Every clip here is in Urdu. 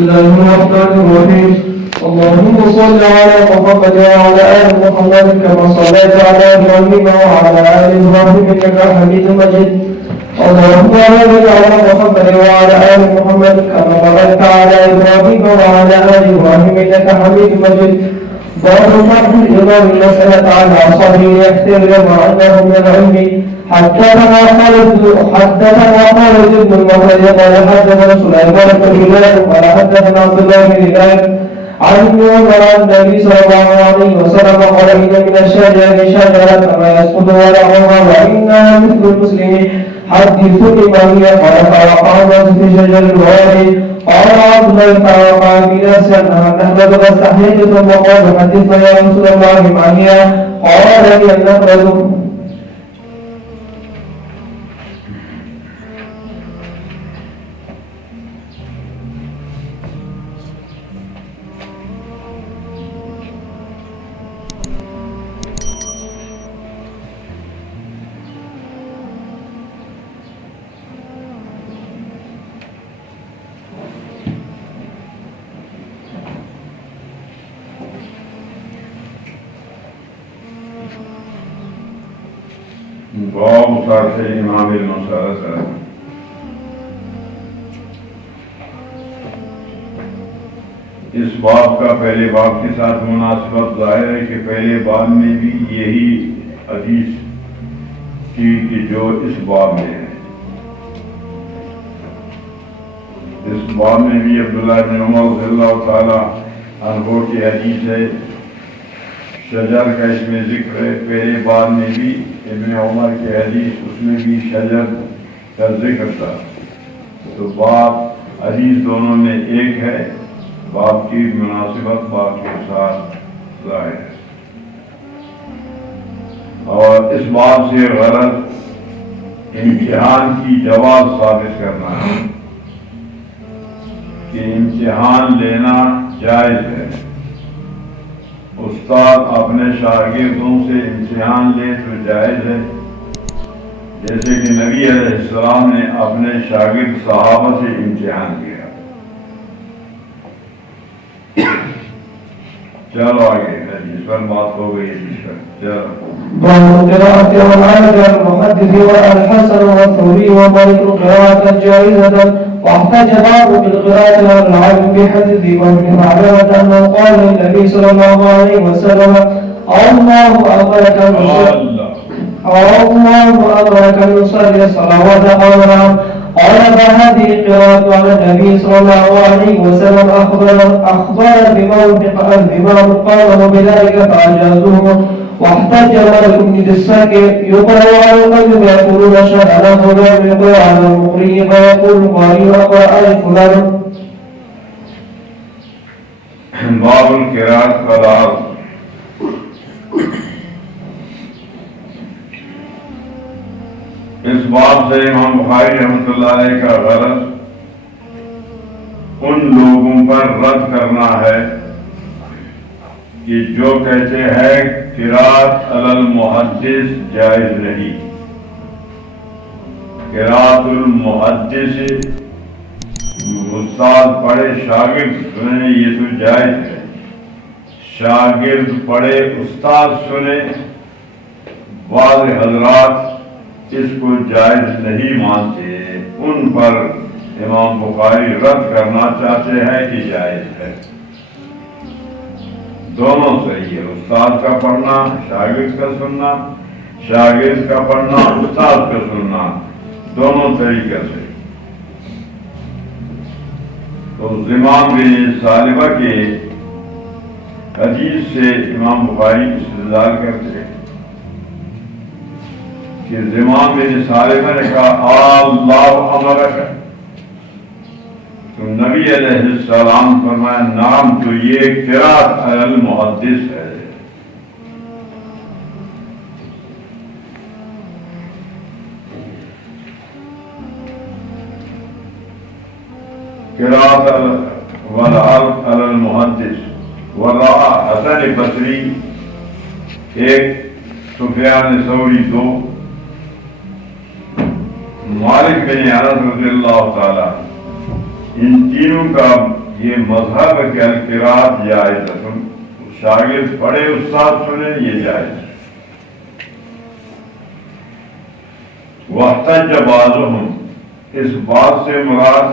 الله الرحمن الرحيم اللهم صل على محمد وعلى آل محمد كما صليت على إبراهيم وعلى آل إبراهيم إنك حميد مجيد اللهم بارك على محمد وعلى آل محمد كما باركت على إبراهيم وعلى آل إبراهيم إنك حميد مجيد باب فرض الإمام المسألة على صبي يختار مع أنه من العلم حدثنا خالد بن المخرج قال حدثنا سليمان بن هلال قال حدثنا عبد الله بن هلال عن ابن عمر عن النبي صلى الله عليه وسلم قال إن من الشجر شجرة ما يسقط ورعها وإنها مثل المسلم حدثني ما هي قال فوقع الناس في شجر الوادي قال عبد الله فوقع بناس أنها النخلة فاستحييت ثم قال حدثنا يا رسول الله ما هي قال هي النخلة. باب شرح امام المسألة. اس باب کا پہلے باب کے ساتھ مناسبت ظاہر ہے کہ پہلے باب میں بھی یہی حدیث تھی کہ جو اس باب میں ہے. اس باب میں بھی عبداللہ بن عمر رضی اللہ تعالی عنہ کی حدیث ہے. شجر کا اس میں ذکر ہے. پہلے باب میں بھی ابن عمر کی حدیث اس میں بھی شجر کا ذکر تھا. تو باب حدیث دونوں میں ایک ہے. باب کی مناسبت باب کے ساتھ ظاہر ہے. اور اس باب سے غرض امتحان کی جواز ثابت کرنا ہے کہ امتحان لینا جائز ہے. استاد اپنے شاگردوں سے امتحان لے تو جائز ہے، جیسے کہ نبی علیہ السلام نے اپنے شاگرد صحابہ سے امتحان لیا. چلو آگے اس پر بات ہو گئی. قراءة وعاد المحدث والحسن والثوري ومالك قراءة جائزة واحتج بعض بالقراءة والعالم بحديث وابن معلومة أنه قال للنبي صلى الله عليه وسلم الله أمرك أن نصلي الصلوات قبلها. قال فهذه قراءة على النبي صلى الله عليه وسلم أخبر الإمام قاله بذلك فأجازوه. واحتج مالك بن دساك يقرأ على القلب يقولون شهد فلان يقرأ على المقري فيقول القارئ أقرأ على فلان. باب القراءة قراءة. اس باب سے امام بخاری رحمۃ اللہ علیہ کا غرض ان لوگوں پر رد کرنا ہے کہ جو کہتے ہیں قراءت علی المحدث جائز نہیں. قراءت المحدث استاد پڑھے شاگرد سنے یہ تو جائز ہے. شاگرد پڑھے استاد سنے. بعض حضرات اس کو جائز نہیں مانتے. ان پر امام بخاری رد کرنا چاہتے ہیں کہ جائز ہے. دونوں صحیح ہے. استاد کا پڑھنا شاگرد کا سننا، شاگرد کا پڑھنا استاد کا سننا، دونوں طریقے سے. تو زمام بن ثعلبہ کے حدیث سے امام بخاری استدلال کرتے ہیں کہ زمام بن ثعلبہ نے کہا اللہ امرک، تو نبی علیہ السلام فرمایا نام تو یہ قراءت علی المحدث ہے. قراءت علی المحدث. ورا حسن بصری ایک، سفیان ثوری دو، مالک بن انس رضی اللہ تعالی، ان تینوں کا یہ مذہب کے القراءت جائز ہے، شاگرد پڑھے استاد سنے یہ جائز ہے۔ واحتج بعضهم، اس بات سے مراد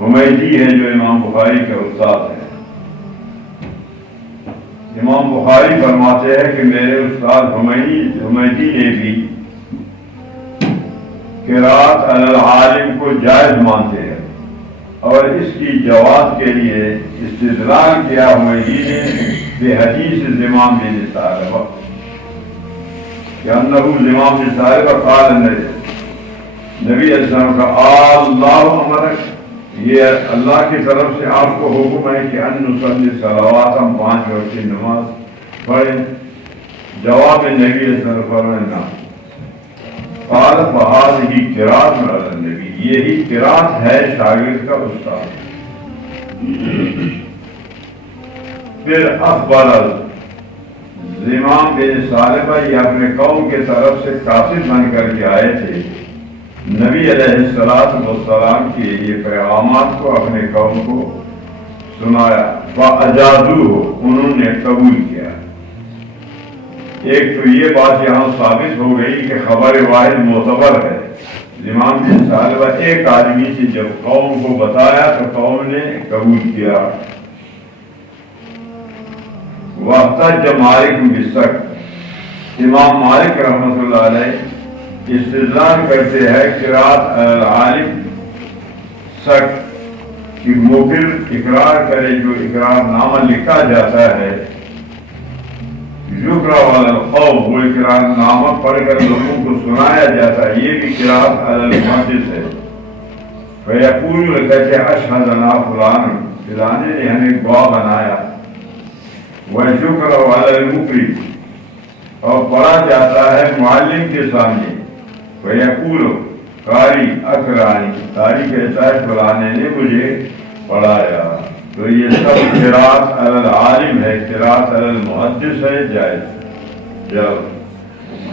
حمیدی ہے جو امام بخاری کے استاد ہیں۔ امام بخاری فرماتے ہیں کہ میرے استاد حمیدی نے بھی قراءت علی العالم کو جائز مانتے ہیں، اور اس کی جواز کے لیے استدلال کیا حمیدی نے بحدیث زمام بن ثعلبہ کہ انہ زمام بن ثعلبہ قال نبی علیہ السلام کا اللہ امرک، یہ اللہ کی طرف سے آپ کو حکم ہے کہ ان نصلی صلوات، ہم 5 وقت کی نماز پڑھیں۔ جواب نبی علیہ السلام فرمانا قال فہذہ قراءت علی النبی، یہی قراءت ہے شاگرد کا استاد۔ پھر اخبر زمام بن ثعلبہ یہ اپنے قوم کے طرف سے قاصد بن کر کے آئے تھے، نبی علیہ السلام کے یہ پیغامات کو اپنے قوم کو سنایا، فَأَجَازُوهُ، انہوں نے قبول کیا۔ ایک تو یہ بات یہاں ثابت ہو گئی کہ خبر واحد معتبر ہے۔ زمام بن ثعلبہ ایک آدمی سے جب قوم کو بتایا تو قوم نے قبول کیا۔ واحتج مالک بالسکت، امام مالک رحمۃ اللہ علیہ استدلال کرتے ہیں قراءت علی العالم سکت کہ موکل اقرار کرے، جو اقرار نامہ لکھا جاتا ہے، یقرأ علی القوم، وہ اقرار نامہ پڑھ کر لوگوں کو سنایا جاتا ہے، یہ بھی قراءت علی المحدث ہے۔ فیقول کہتے اشہدنا فلان، فلانے نے ہمیں گواہ بنایا۔ وَيُقْرَأُ عَلَى الْمُقْرِئِ، اور پڑھا جاتا ہے معلم کے سامنے۔ وَيَقُولُ قاری اقرانی، قاری کہتا ہے فلانے نے مجھے پڑھایا۔ تو یہ سب قراءت علی العالم ہے، قراءت علی المحدث ہے جائز۔ جاؤ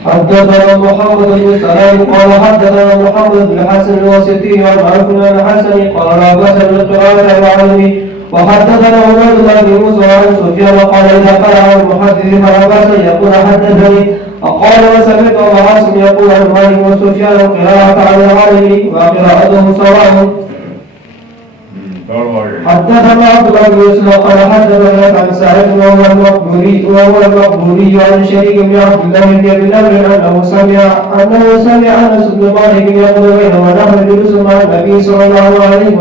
حدثنا محمد بن سلام قال حدثنا محمد بن حسن الواسطي عن عمرو بن حسن قال لا بأس بالقراءة على العالم، وحدثنا عبيد الله بن موسى عن سفيان قال إذا قرأ المحدث فلا بأس أن يقول حدثني، وقال وسمعت أبا عاصم يقول عن مالك وسفيان القراءة على العالم وقراءته سواء. حدثنا عبد الله بن يوسف قال حدثنا عن سعيد وهو المقبوري عن شريك بن عبد الله بن ابي نمر انه سمع انس بن مالك يقول بينما نحن جلوس مع النبي صلى الله عليه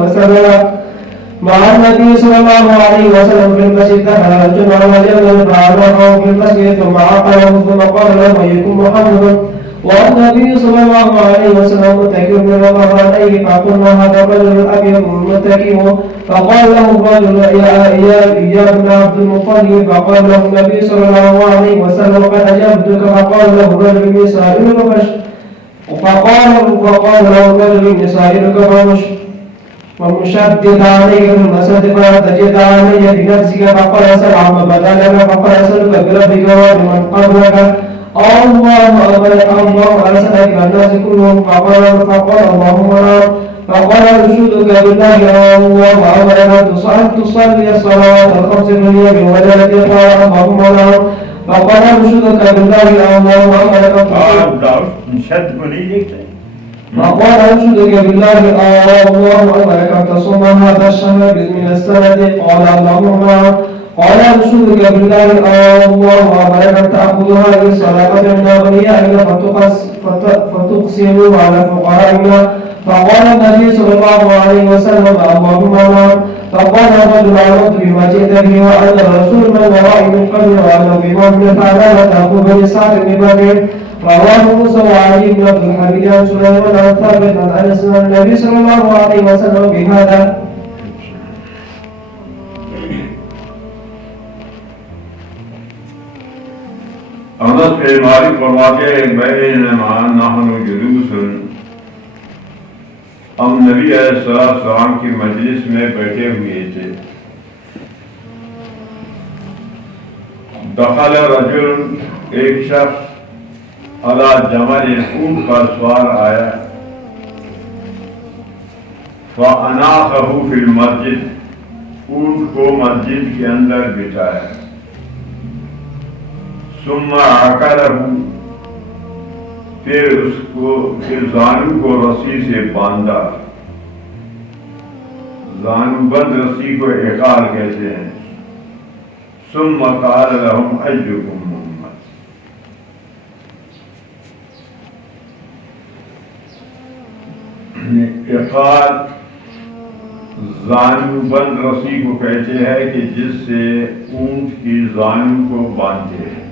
وسلم في المسجد دخل الجمعة واليوم فعرفه في المسجد ثم عقله ثم قال له أيكم محمد، والنبي صلى الله عليه وسلم متكئ وقف عليه، فقلنا هذا الرجل الأبيض متكئ، فقال له الرجل يا ابن عبد المطلب، فقال له النبي صلى الله عليه وسلم قد أجبتك، فقال له الرجل سائلك ومشدد عليك بالمسد فتجد علي بنفسك، فقال اسأل عما بدا لك، فقال أسألك بربك وبمن قبلك، الله أرسلك الناس كلهم، فقال اللهم نعم، فقال أشهدك بالله الله أمرك تصلي الصلوات الخمس في اليوم والليلة، قال اللهم نعم، فقال أشهدك بالله الله أمرك فقال أشهدك بالله الله أمرك أن تصوم هذا الشهر من السنة، قال اللهم نعم، قال أشهدك بالله الله أمرك أن تأخذ هذه الصدقة من أغنيائنا فتقسموا على فقرائنا، فقال النبي صلى الله عليه وسلم اللهم نعم، فقال الرجل عرفت بما جئت به وأن الرسول من ورائي من قبل وأنه بما فعلنا تأخذ لسعد بن بدر. رواه موسى وعلي بن عبد الحميد عن سليمان عن ثابت عن انس عن النبي صلى الله عليه وسلم بهذا. انس بن مالک فرماتے ہیں بینما نحن جلوس، ہم نبی علیہ السلام کی مجلس میں بیٹھے ہوئے تھے، دخل رجل، ایک شخص علی جمل، اونٹ پر سوار آیا، فاناخہ فی المسجد، اونٹ کو مسجد کے اندر بٹھایا، ثم عقلہ، پھر زانو کو رسی سے باندھا، زانو بند رسی کو عقال کہتے ہیں، ثم قال لهم ایکم محمد، عقال زانو بند رسی کو کہتے ہیں کہ جس سے اونٹ کی زانو کو باندھتے ہیں۔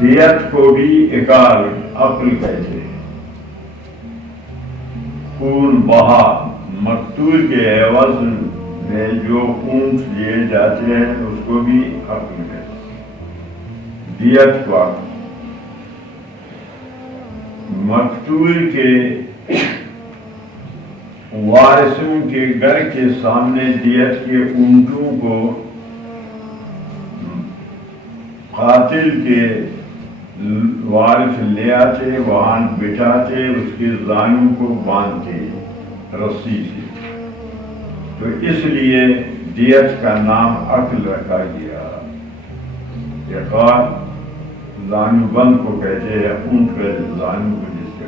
دیت کو بھی عقال عقل کہتے ہیں۔ خون بہا مقتول کے عوض میں جو اونٹ لیے جاتے ہیں اس کو بھی عقل کہتے ہیں، دیت کو عقل۔ مقتول کے وارثوں کے گھر کے سامنے دیت کے اونٹوں کو قاتل کے وارث لے آتے، وہاں بٹھاتے، اس کے زانوں کو باندھتے رسی سے، تو اس لیے دیت کا نام عقل رکھا گیا۔ عقال زانو بند کو کہتے ہیں، اونٹ کے زانو کو جس سے۔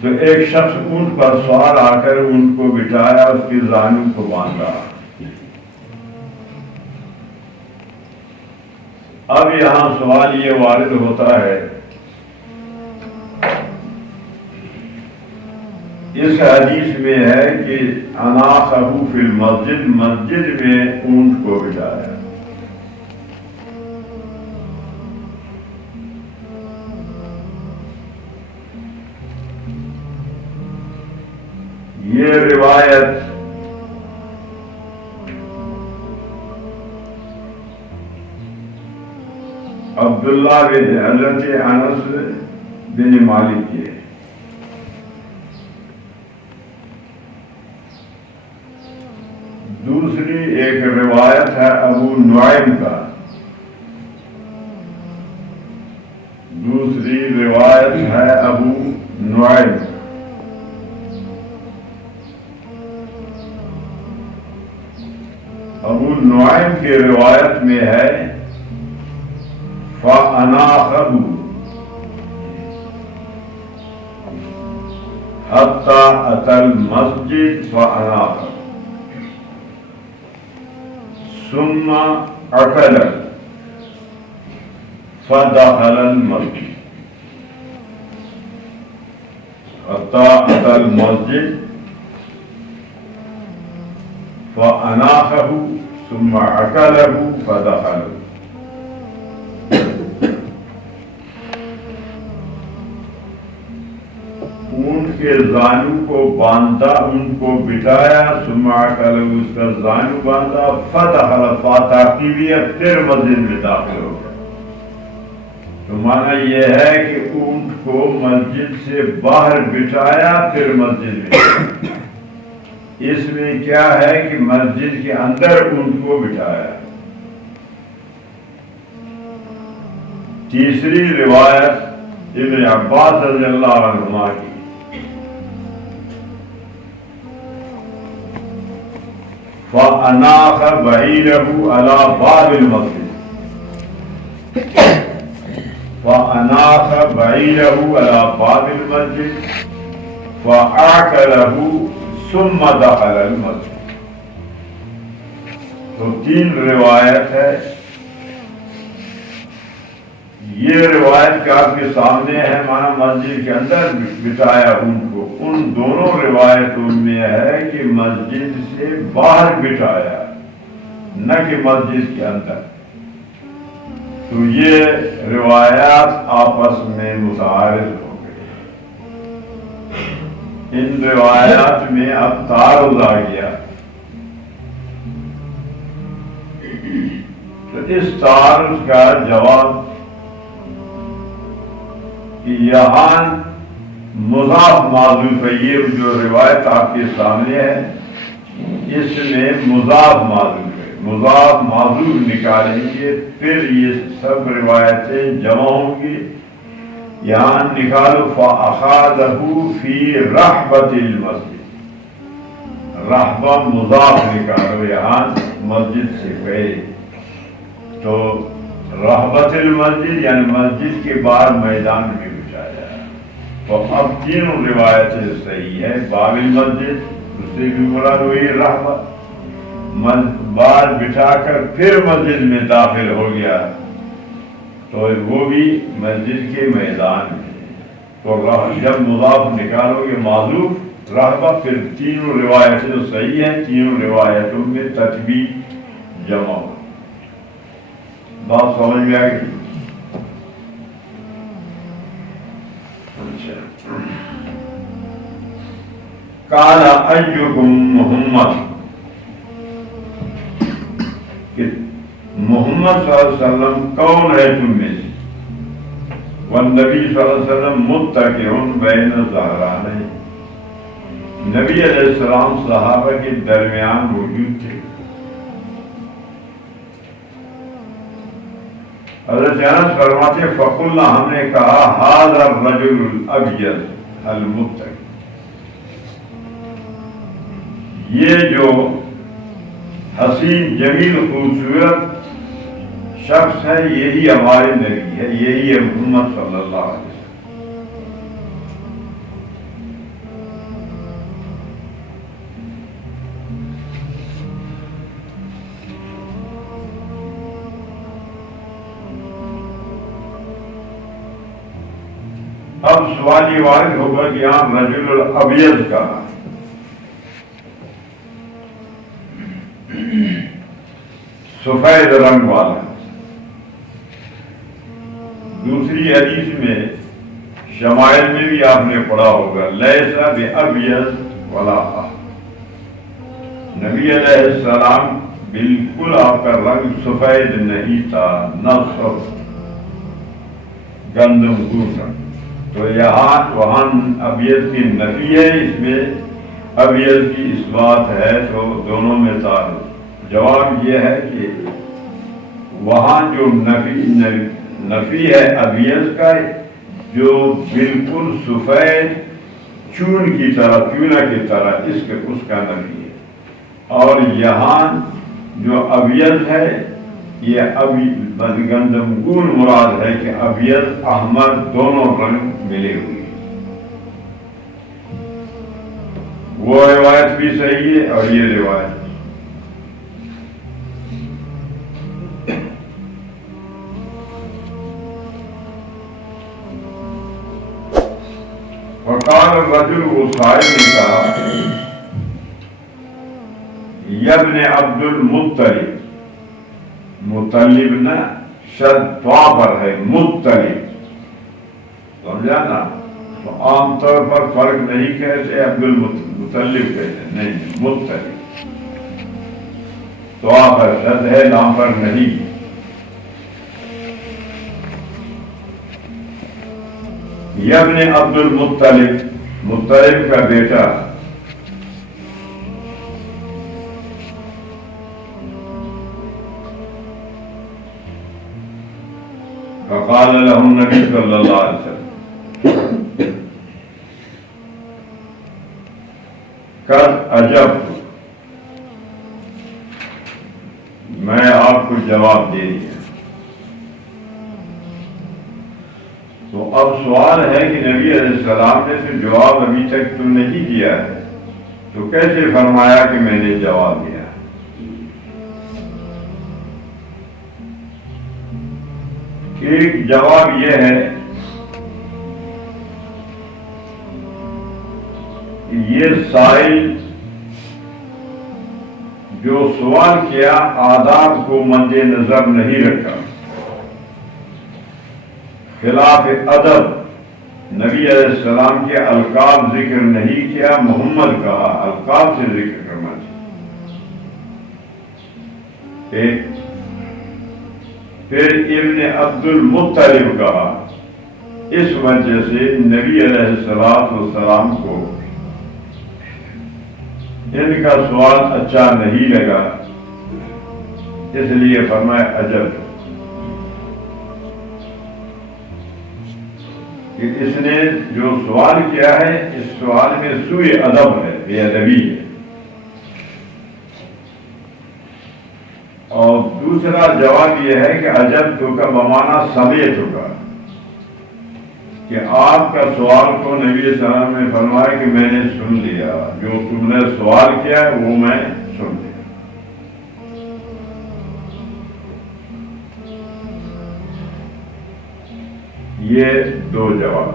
تو ایک شخص اونٹ پر سوار آ کر اونٹ کو بٹھایا، اس کے زانو کو باندھا۔ اب یہاں سوال یہ وارد ہوتا ہے، اس حدیث میں ہے کہ اناخہ فی المسجد، مسجد میں اونٹ کو بٹھایا۔ یہ روایت عبداللہ بن حضرت انس بن مالک کی ہے۔ دوسری ایک روایت ہے ابو نعیم کا، دوسری روایت ہے ابو نعیم۔ ابو نعیم کی روایت میں ہے فَأَنَاخَهُ حَتَّى أَتَى الْمَسْجِدَ فَأَنَاخَهُ ثُمَّ عَقَلَهُ فَدَخَلَ الْمَسْجِدَ حَتَّى أَتَى الْمَسْجِدَ فَأَنَاخَهُ ثُمَّ عَقَلَهُ فَدَخَلَ۔ اونٹ کے زانو کو باندھا، ان کو بٹھایا، ثم عقلہ، اس کا زانو باندھا، فدخل، فاتحقیبیت، پھر مسجد میں داخل ہو گیا۔ تو معنی یہ ہے کہ اونٹ کو مسجد سے باہر بٹھایا، پھر مسجد میں۔ اس میں کیا ہے کہ مسجد کے اندر اونٹ کو بٹھایا۔ تیسری روایت ابن عباس رضی اللہ عنہما کی، فَأَنَاخَ بَعِيرَهُ عَلَى بَابِ الْمَسْجِدِ، فَأَنَاخَ بَعِيرَهُ عَلَى بَابِ الْمَسْجِدِ فَأَعْقَلَهُ ثُمَّ دَخَلَ الْمَسْجِدِ۔ تو تین روایت ہے۔ یہ روایت کا آپ کے سامنے ہے، مانا مسجد کے اندر بٹھایا ان کو۔ ان دونوں روایتوں میں ہے کہ مسجد سے باہر بٹھایا، نہ کہ مسجد کے اندر۔ تو یہ روایات آپس میں متعارض ہو گئی، ان روایات میں اب تعارض آ گیا۔ تو اس تعارض کا جواب کہ یہاں مضاف معذوف ہے، یہ جو روایت آپ کے سامنے ہے اس میں مضاف معذوف ہے، مضاف معذوف نکالیں گے، پھر یہ سب روایتیں جمع ہوں گی۔ یہاں نکالو فَأَخَاذَهُ فِي رَحْبَةِ الْمَسْجِدِ، رحبہ مضاف نکالو یہاں مسجد سے پہلے، تو رحبت المسجد یعنی مسجد کے باہر میدان میں بچایا۔ تو اب تینوں روایتیں صحیح ہے، باب المسجد اس سے بھی مراد ہوئی رحبت، باہر بٹھا کر پھر مسجد میں داخل ہو گیا تو وہ بھی مسجد کے میدان میں۔ تو جب مضاف نکالو گے معذوف رحبہ، پھر تینوں روایتیں تو صحیح ہیں، تینوں روایتوں میں تطبیق جمع ہو۔ بات سمجھ میں آ گئی؟ قال ایکم محمد، کہ محمد صلی اللہ علیہ وسلم کون ہے تم میں سے؟ والنبی صلی اللہ علیہ وسلم متکئ بین الظہرانین، نبی علیہ السلام صحابہ کے درمیان موجود تھے۔ حضرت انس فرماتے فقلنا، ہم نے کہا ھذا الرجل الابیض المتقی، یہ جو حسین جمیل خوبصورت شخص ہے یہی ہمارے نبی ہے، یہی ہے محمد صلی اللہ علیہ وسلم۔ اب سوال یہ وارد ہوگا کہ یہاں رجل الابیض کا سفید رنگ والا، دوسری حدیث میں شمائل میں بھی آپ نے پڑھا ہوگا لیس بابیض ولا احمر، نبی علیہ السلام بالکل آپ کا رنگ سفید نہیں تھا، نہ سرخ گندم گور، تو یہاں وہاں ابیض کی نفی ہے، اس میں ابیض کی اثبات ہے، تو دونوں میں تعارض۔ جواب یہ ہے کہ وہاں جو نفی ہے ابیض کا، جو بالکل سفید چون کی طرح، چونہ کی طرح اس کا نفی ہے، اور یہاں جو ابیض ہے یہ گندم گون مراد ہے کہ ابیض احمر دونوں رنگ ملے ہوئے، وہ روایت بھی صحیح ہے اور یہ روایت۔ وقال الرجل، وہ صاحب نے کہا یا ابن عبد المطلب، مطلب نہ شد طوا پر ہے، مطلب سمجھا نا، تو عام طور پر فرق نہیں کہتے عبد المطلب کہتے نہیں، مطلب طوا پر شد ہے، نام پر نہیں۔ ابن عبد المطلب، مطلب کا بیٹا، فقال له النبی صلی اللہ علیہ وسلم قد اجبت، میں آپ کو جواب دے دیا۔ تو اب سوال ہے کہ نبی علیہ السلام نے تو جواب ابھی تک تو نہیں دیا ہے، تو کیسے فرمایا کہ میں نے جواب دیا؟ ایک جواب یہ ہے کہ یہ سائل جو سوال کیا آداب کو مد نظر نہیں رکھا، خلاف ادب نبی علیہ السلام کے القاب ذکر نہیں کیا، محمد کہا، القاب سے ذکر کرنا چاہیے۔ پھر ابن عبد المطلب کہا، اس وجہ سے نبی علیہ السلام کو ان کا سوال اچھا نہیں لگا، اس لیے فرمایا عجب، کہ اس نے جو سوال کیا ہے اس سوال میں سوء ادب ہے، بے ادبی ہے. اور دوسرا جواب یہ ہے کہ عجب تو کا بمانا سمیت ہوگا، کہ آپ کا سوال کو نبی صلی اللہ علیہ وسلم نے فرمایا کہ میں نے سن لیا، جو تم نے سوال کیا ہے وہ میں سن لیا. یہ دو جواب.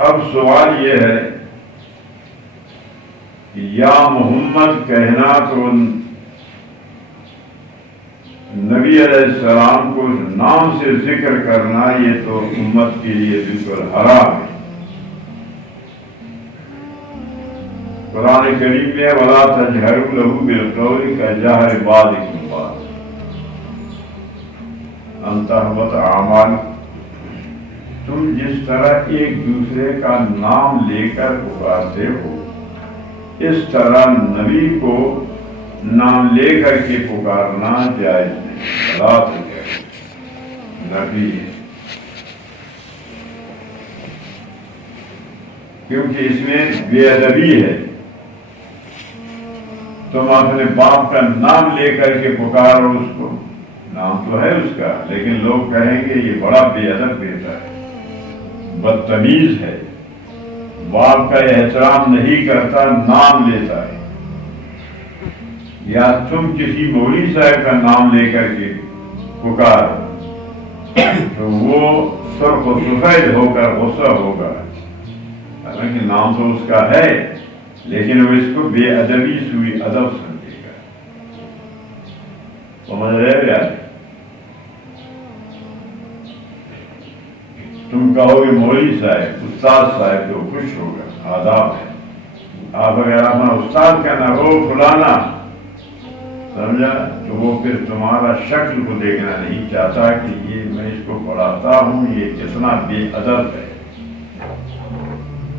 اب سوال یہ ہے کہ یا محمد کہنا تو نبی علیہ السلام کو نام سے ذکر کرنا یہ تو امت کے لیے بالکل حرام ہے. قرآن کریم میں وَلَا تَجْهَرُوا لَهُ بِالْقَوْلِ كَجَهْرِ بَعْضِكُمْ بَعْضًا أَن تَحْبَطَ أَعْمَالُكُمْ. تم جس طرح ایک دوسرے کا نام لے کر پکارتے ہو اس طرح نبی کو نام لے کر کے پکارنا جائز نہیں. غلط ہے، نبی ہے، کیونکہ اس میں بے ادبی ہے. تم اپنے باپ کا نام لے کر کے پکارو، اس کو نام تو ہے اس کا، لیکن لوگ کہیں گے یہ بڑا بے ادب بیٹا ہے، بدتمیز ہے، باپ کا احترام نہیں کرتا، نام لیتا ہے. یا تم کسی مولوی صاحب کا نام لے کر کے پکارو تو وہ سرخ و سفید ہو کر غصہ ہوگا، حالانکہ نام تو اس کا ہے لیکن وہ اس کو بے ادبی سوئی ادب سمجھے گا. سمجھ رہے یار؟ تم کہو گے مولوی صاحب، استاد صاحب تو خوش ہوگا، آداب ہے. آپ اگر اپنا استاد کا نہ ہو فلانا، سمجھا، تو وہ پھر تمہارا شکل کو دیکھنا نہیں چاہتا کہ یہ میں اس کو پڑھاتا ہوں یہ کتنا بے ادب ہے.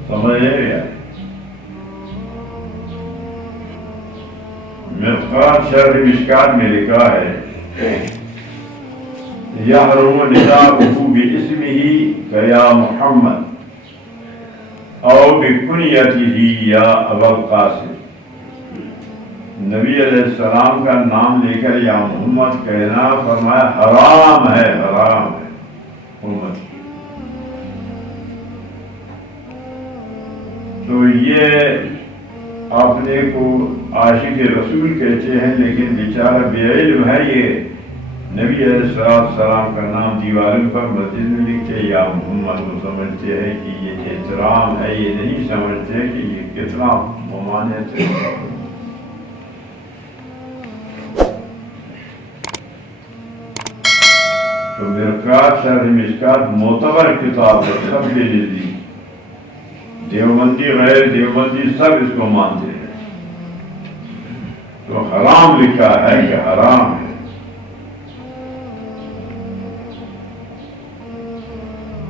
سمجھ رہے یار؟ مرقات شرح مشکات میں لکھا ہے یحرم نداؤہ باسمہ یا محمد او بکنیتہ یا ابا القاسم. نبی علیہ السلام کا نام لے کر یا محمد کہنا فرمایا حرام ہے، حرام ہے امت کی. تو یہ اپنے کو عاشق رسول کہتے ہیں لیکن بیچارہ بے علم ہے. یہ نبی علیہ السلام کا نام دیواروں پر مسجد میں لکھتے یا محمد کو سمجھتے ہیں کہ یہ احترام ہے، یہ نہیں سمجھتے کہ یہ کتنا ممانعت ہے. تو مرقات شرح مشکات معتبر کتاب ہے سب کے نزدیک، دیوبندی غیر دیوبندی سب اس کو مانتے ہیں. تو حرام لکھا ہے کہ حرام ہے.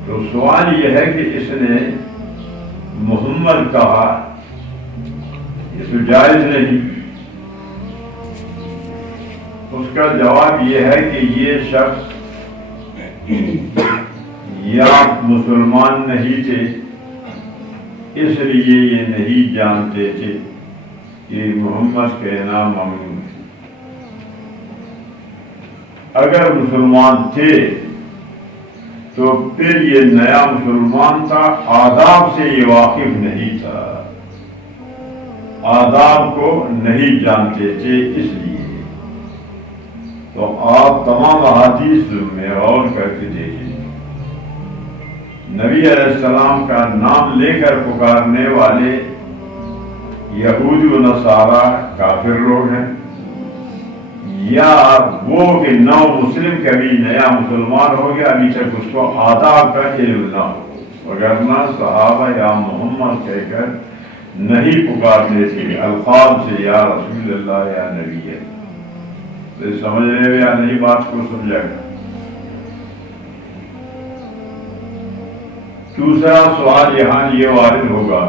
تو سوال یہ ہے کہ اس نے محمد کہا، یہ تو جائز نہیں. اس کا جواب یہ ہے کہ یہ شخص یا مسلمان نہیں تھے اس لیے یہ نہیں جانتے تھے کہ محمد کہنا ممنوع ہے. اگر مسلمان تھے تو پھر یہ نیا مسلمان تھا، آداب سے یہ واقف نہیں تھا، آداب کو نہیں جانتے تھے اس لیے. تو آپ تمام احادیث میں غور کر کے دیکھیں، نبی علیہ السلام کا نام لے کر پکارنے والے یہودی و نصارہ کافر لوگ ہیں، یا وہ کہ نو مسلم کبھی نیا مسلمان ہو گیا ابھی تک اس کو آداب کا علم نہ ہو، وگرنہ صحابہ یا محمد کہہ کر نہیں پکارتے تھے الفاظ سے یا رسول اللہ یا نبی ہے. سمجھ رہے ہو یا نہیں؟ بات کو سمجھا گا. دوسرا سوال یہاں یہ وارد ہوگا،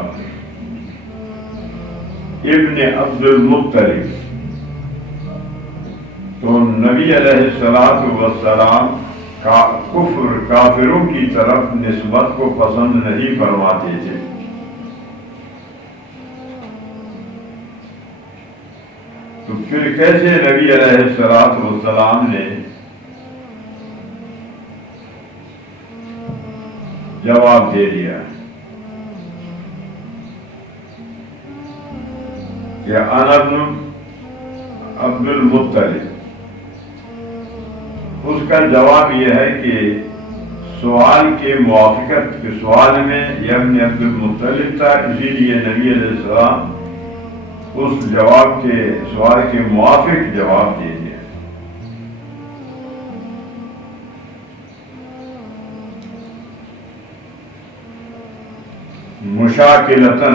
ابن عبد المطلب تو نبی علیہ الصلوۃ والسلام کا کفر کافروں کی طرف نسبت کو پسند نہیں فرماتے تھے، تو پھر کیسے نبی علیہ الصلوۃ والسلام نے جواب دے دیا کہ انا ابن عبد المطلب؟ اس کا جواب یہ ہے کہ سوال کے موافقت کے سوال میں یہ ابن عبد المطلب تھا، اسی لیے نبی علیہ السلام اس جواب کے سوال کے موافق جواب دے دیا۔ مشاکلتاً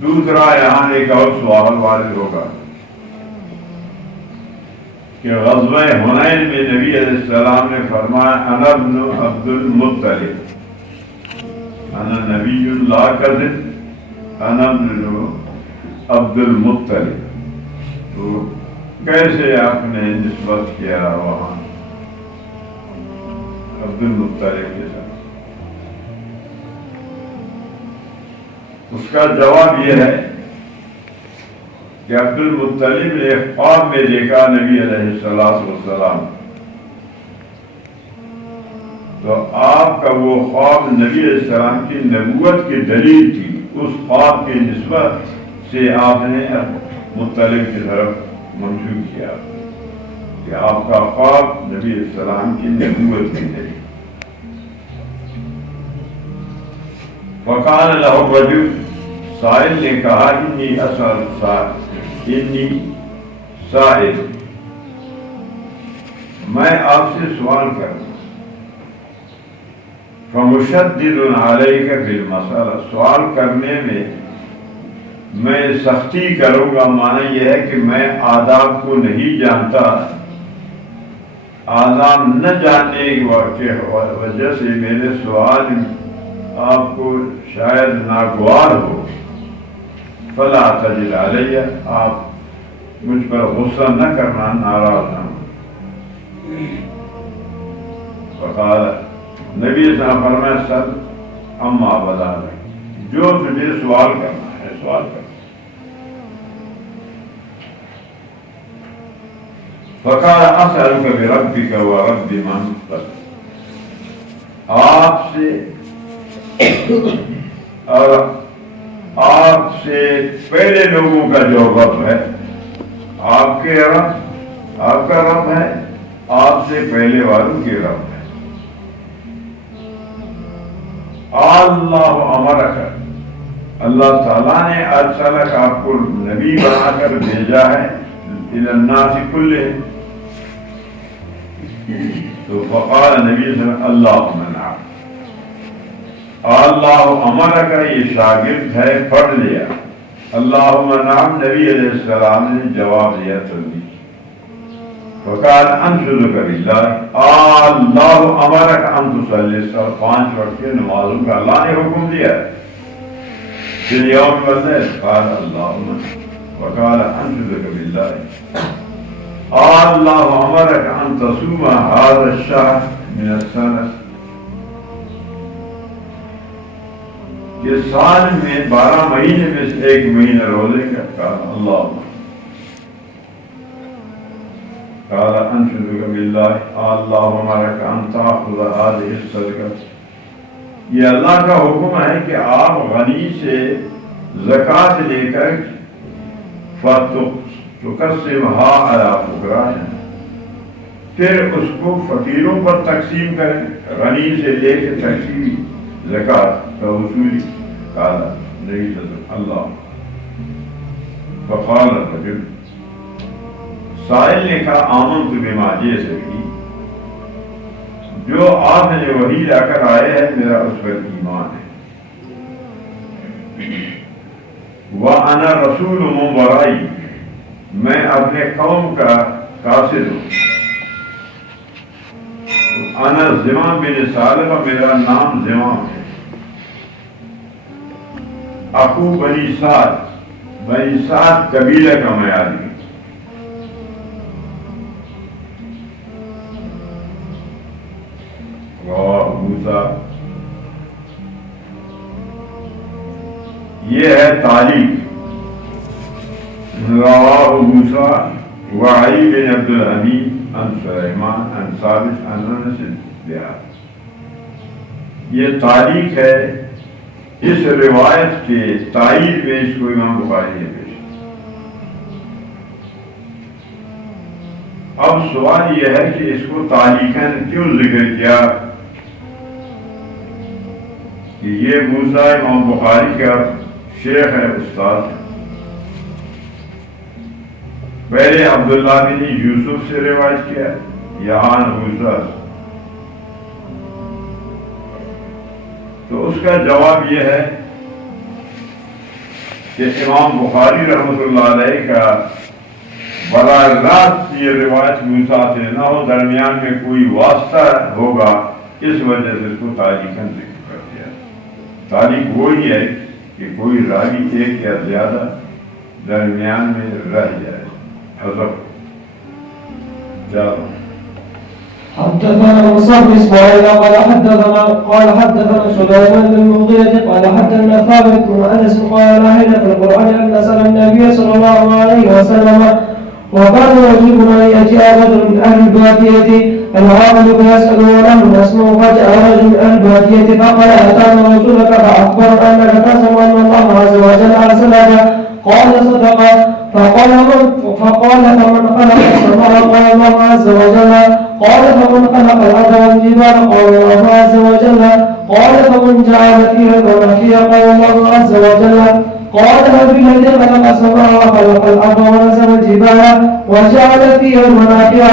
دوسرا یہاں ایک اور سوال وارد ہوگا کہ غزوہ حنین میں نبی علیہ السلام نے فرمایا انا ابن عبد المطلب، انا نبی لا کذب، انا ابن عبد المطلب، تو کیسے آپ نے نسبت کیا وہاں عبد المطلب کے ساتھ؟ اس کا جواب یہ ہے کہ عبد المطلب نے خواب میں دیکھا نبی علیہ السلام، تو آپ کا وہ خواب نبی علیہ السلام کی نبوت کی دلیل تھی، اس خواب کی نسبت سے آپ نے مطلب کی طرف منسوخ کیا کہ آپ کا خواب نبی علیہ السلام کی نبوت کی دلیل۔ فقال له الرجل، سائل نے کہا انی سائل، میں آپ سے سوال کروں، فمشدد علیک فی المسئلہ، سوال کرنے میں سختی کروں گا، معنی یہ ہے کہ میں آداب کو نہیں جانتا، آداب نہ جاننے کی وجہ سے میرے سوال آپ کو شاید ناگوار ہو، فلا تجد علیہ، آپ مجھ پر غصہ نہ کرنا، ناراض نہ ہو۔ فقال، نبی صلی اللہ علیہ وسلم فرمایا سر اما بدا لک، جو تجھے سوال کرنا ہے سوال کر۔ فقال اسألک بربک ورب من قبلک، آپ سے اور آپ سے پہلے لوگوں کا جو رب ہے، آپ کے رب، آپ کا رب ہے، آپ سے پہلے والوں کے رب ہے۔ اللہ امرک، اللہ تعالیٰ نے ارسلک، آپ کو نبی بنا کر بھیجا ہے، الی الناس کلہم، تو فقال نبی صلی اللہ علیہ وسلم اللہم نعم، اللہ امرک، یہ شاگرد ہے، پڑھ لیا، اللہم نعم، نبی علیہ السلام نے جواب دیا تلبی۔ فقال انشدک باللہ، اللہ امرک ان تصلی، 5 وقت کے نمازوں کا اللہ نے حکم دیا فی الیوم واللیل، قال اللہم، وقال انشدک باللہ، اللہ امرک ان تصوم هذا الشهر من السنہ، یہ سال میں 12 مہینے میں سے ایک مہینہ روزے کا، قال اللہ، قال انشدک باللہ، اللہ امرک ان تأخذ هذه الصدقہ، یہ اللہ کا حکم ہے کہ آپ غنی سے زکوٰۃ لے کر فتقسمها علی فقراء، پھر اس کو فقیروں پر تقسیم کریں، غنی سے لے کے تقسیم زکوٰۃ کا وصولی۔ قال نبی صلی اللہ، فقال الرجل، سائل نے کہا آمنت بما جئت به، جو آپ نے وحی لا کر آئے ہیں میرا اس پر ایمان ہے، وَأَنَا رَسُولُ مِن وَرَائِي، میں اپنے قوم کا قاصد ہوں، انا زمام بن سالم، میرا نام زمام ہے، اخو بنی سعد، بنی سعد قبیلہ کا میں آدمی. موسیٰ یہ ہے تاریخ. رواہ موسیٰ وعلی بن عبد الحمید عن سلیمان عن ثابت عن انس بہار. یہ تاریخ ہے. اس روایت کے تائید میں اس کو امام بخاری نے پیش. اب سوال یہ ہے کہ اس کو تاریخاً کیوں ذکر کیا کہ یہ موسیٰ امام بخاری کا شیخ ہے، استاد. پہلے عبداللہ بن یوسف سے روایت کیا، یہاں موسیٰ. تو اس کا جواب یہ ہے کہ امام بخاری رحمۃ اللہ علیہ کا براہ راست یہ روایت موسیٰ سے نہ ہو، درمیان میں کوئی واسطہ ہوگا، اس وجہ سے اس کو تاریخاً ذکر کر دیا. تاریخ وہی ہے کہ کوئی راوی ایک یا زیادہ درمیان میں رہ جائے. حضرت جاؤ. حدثنا موسى بن اسماعيل قال حدثنا سليمان بن المغيرة قال حدثنا ثابت بن انس قال نهينا في القرآن ان نسأل النبي صلى الله عليه وسلم وكان يعجبنا ان ياتي رجل من اهل البادية العامل فيسأل ونحن نسمع فجاء رجل من اهل البادية فقال اتانا رسولك فاخبر انك تزعم ان الله عز وجل ارسلك. قال صدق. فقال فمن خلق السماء قال الله عز وجل. قال فمن خلق الأرض والجبال قال الله عز وجل. قال فمن جعل فيها المنافع قال الله عز وجل. قال هل الذي خلق السماء وخلق الأرض ونزل الجبال وجعل فيها المنافع.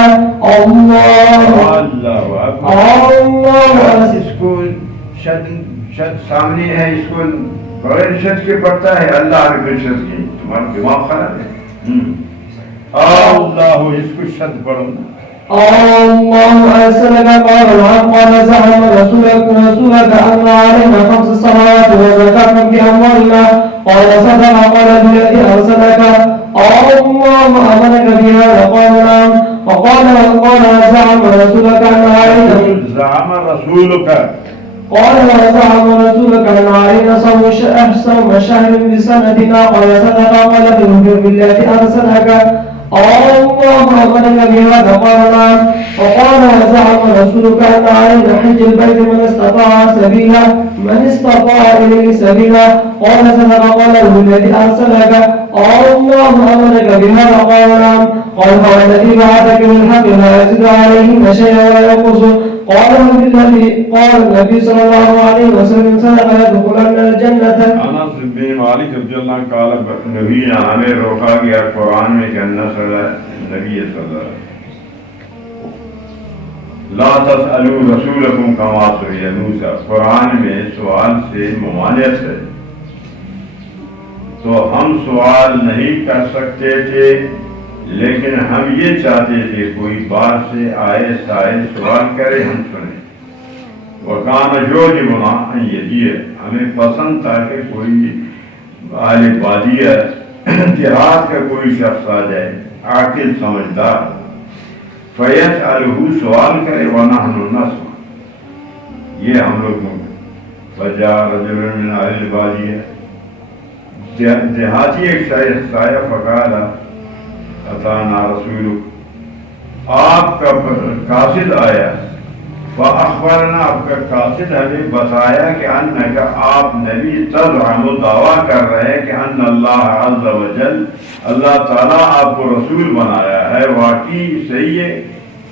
الله الله. اس کو شد سامنے ہے، اس کو بغیر شد کے پڑھتا ہے. اللہ کے شد کی تمہارا دماغ خراب ہے. اللہ اس کو شد پڑھو. الله أرسلك قال زعم رسولك أن علينا 5 صلوات وزكاة في أموالنا. قال صدق. قال بالذي أرسلك الله أمرك بهذا. قال نعم. قال زعم رسولك أن علينا زعم رسولك أن علينا صوم شهر بسنتنا. قال صدق. قال بالذي أرسلك الله أمرك بهذا. قال نعم. وقال وزعم رسولك أن علينا حج البيت من استطاع إليه سبيلا. قال صدق. قال الذي أرسلك الله أمرك بهذا. قال نعم. قال هو الذي بعثك بالحق لا يزيد عليهن شيئا ولا ينقص. قال النبي صلى الله عليه وسلم صدق يدخلن الجنة. انس بن مالک رضی اللہ عنہ قال نبی نے ہمیں روکا گیا قرآن میں کہ نبی صلی اللہ علیہ وسلم لا تسألوا رسولکم کما سئل موسیٰ. قرآن میں سوال سے ممانعت ہے، تو ہم سوال نہیں کر سکتے تھے، لیکن ہم یہ چاہتے تھے کوئی بار سے آئے سائل سوال کرے، ہم سنیں. وَقَانَ يُعْجِبُنَا أَن يَجِيَ. ہمیں پسند تھا کہ کوئی اہل بادیہ دیہات کا کوئی شخص آ جائے، عاقل سمجھدار، فَيَسْأَلُهُ سوال کرے، وَنَحْنُ نَسْمَعُ. یہ ہم لوگوں فَجَاءَ رَجُلٌ مِّنْ أَهْلِ الْبَادِيَةِ. دیہاتی ایک سایہ فقال اتانا رسول، آپ کا قاصد آیا. فاخبرنا، آپ کا قاصد ہمیں بتایا کہ انکا آپ نبی تزعم دعویٰ کر رہے کہ ان اللہ عز وجل، اللہ تعالیٰ آپ کو رسول بنایا ہے. واقعی صحیح ہے.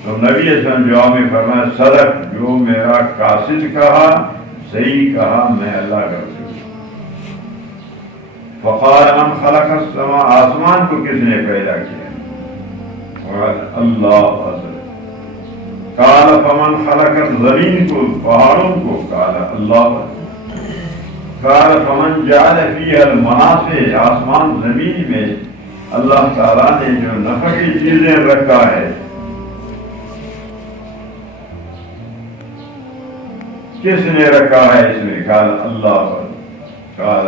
تو نبی صلی اللہ علیہ وسلم جواب میں فرمایا صدق، جو میرا قاصد کہا صحیح کہا، میں اللہ کا رسول. فقال من خلق السماء، آسمان کو کس نے پیدا کیا؟ اللہ عز. قال فمن خلق الزمین کو، پہاڑوں کو؟ قال اللہ. قال فمن جعل فیها المنافع، آسمان زمین میں اللہ تعالیٰ نے جو نفع کی چیزیں رکھا ہے. کس نے رکھا ہے اس میں؟ قال اللہ پر. قال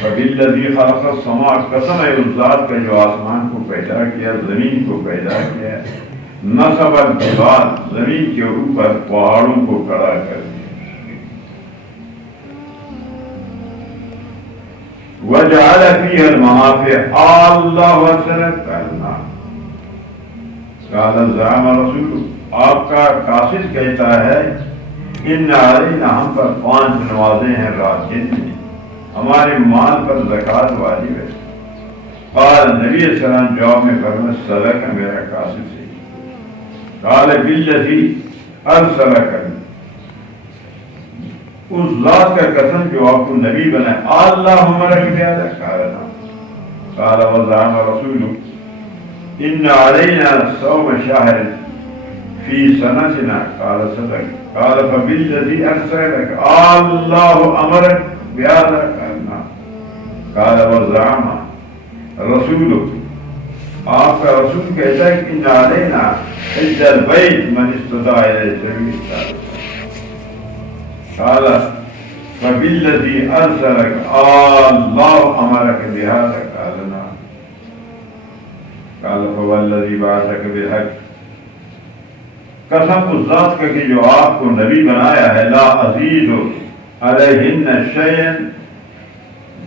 فبالذی خلق السماء، قسم ہے اس ذات کا جو آسمان کو پیدا کیا، زمین کو پیدا کیا، نصب الجبال، زمین کے اوپر پہاڑوں کو کھڑا کر دیا، وجعل فيها المنافع اللہ وسلم کرنا. قال زعم رسول، آپ کا قاصد کہتا ہے ان علینا، ہم پر 5 نمازیں ہیں رات دن میں، ہمارے مال پر زکوٰۃ واجب ہے. قال نبی علیہ السلام جواب میں فرمایا صدق، میرا قاصد سے. قال بالذی ارسلک، اس ذات کا قسم جو آپ کو نبی بنائے، اللہ ہمارا بیادہ. قال وزعم رسول ان علینا صوم شہر فی سنتنا. قال صدق. قال فبالذی ارسلک اللہ امرک بهذا کرنا. قال وزعم رسول، آپ کا رسول کہتا ہے کہ ان علینا حج البیت من استطاع الیہ سبیلا. قال فبالذی ارسلک اللہ امرک بهذا قالنا. قال فوالذی بعثک بالحق، قسم اس ذات کا کہ جو آپ کو نبی بنایا ہے، لا ازید علیہن شیئا،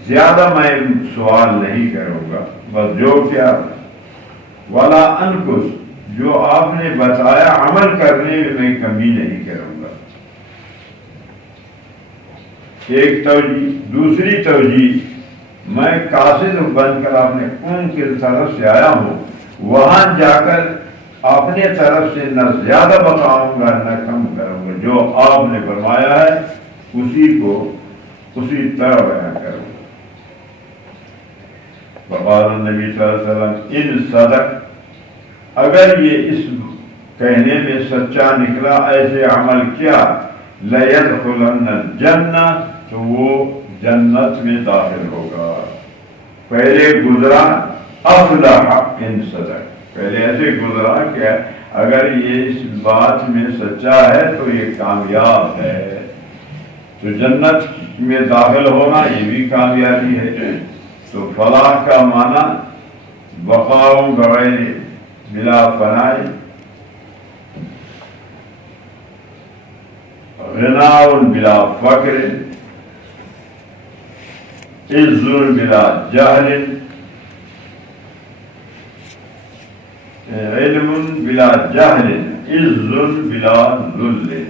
زیادہ میں سوال نہیں کروں گا، بس جو کیا، ولا انقص، جو آپ نے بتایا عمل کرنے میں کمی نہیں کروں گا. ایک توجیہ. دوسری توجیہ، میں قاصد بن کر اپنے قوم کی طرف سے آیا ہوں، وہاں جا کر اپنے طرف سے نہ زیادہ بتاؤں گا نہ کم کروں گا، جو آپ نے فرمایا ہے اسی کو اسی طرح بیان کروں گا. فقال النبی صلی اللہ علیہ وسلم ان صدق، اگر یہ اس کہنے میں سچا نکلا، ایسے عمل کیا، لَيَدْخُلَنَّ الْجَنَّةَ، تو وہ جنت میں داخل ہوگا. پہلے گزرا افلح ان صدق، پہلے ایسے گزرا کہ اگر یہ اس بات میں سچا ہے تو یہ کامیاب ہے، تو جنت میں داخل ہونا یہ بھی کامیابی ہے. تو فلاح کا معنی بقاء بغیر بلا فناء، غناء بلا فقر، عز بلا جہل، علم بلا جہل، عز بلا ذل.